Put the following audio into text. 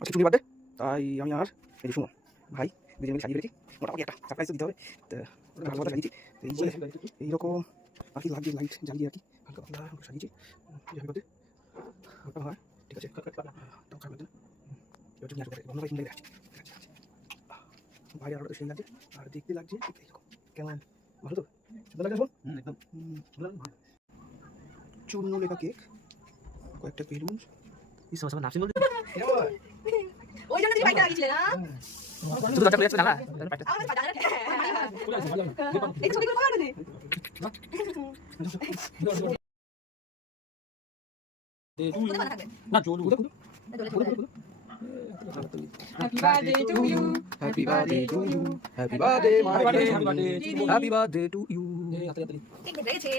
আজকে টুনির বার্থডে, তাই আমি আর এই সুমন ভাই দুজন মিলে সাজিয়ে ফেলেছি। মোটামুটি একটা সারপ্রাইজ তো দিতে হবে, তো ভালো কথা লাগিয়েছি। এই যে এইরকম আর কি লাগিয়ে লাইট জ্বালিয়ে আর কি হালকা পাতলা সাজিয়েছি। হ্যাপি বার্থডে হালকা হয়, ঠিক আছে, তাও খারাপ লাগছে না। এবার নিয়ে আসবো অন্য ভাই কিনে আসছি, ঠিক আছে। ভাই আরও সেই লাগছে আর দেখতে লাগছে ঠিক এইরকম। কেমন ভালো তো? সুন্দর লাগছে শোন, একদম চূর্ণ লেখা কেক, কয়েকটা বেলুন। সবার নার্সিং বলতে ওই জন্য তুমি বাইকটা লাগিয়েছিলে না? শুধু দরজা খুলে যাচ্ছে জানলা আমাদের বাজারে এই ছবিগুলো কোথায় আনলি? কোথায় বানা থাকবে? না চলু Happy birthday to you. Happy birthday to you. Happy birthday, my Happy birthday, baby. happy birthday. Happy birthday to you. Cake রয়েছে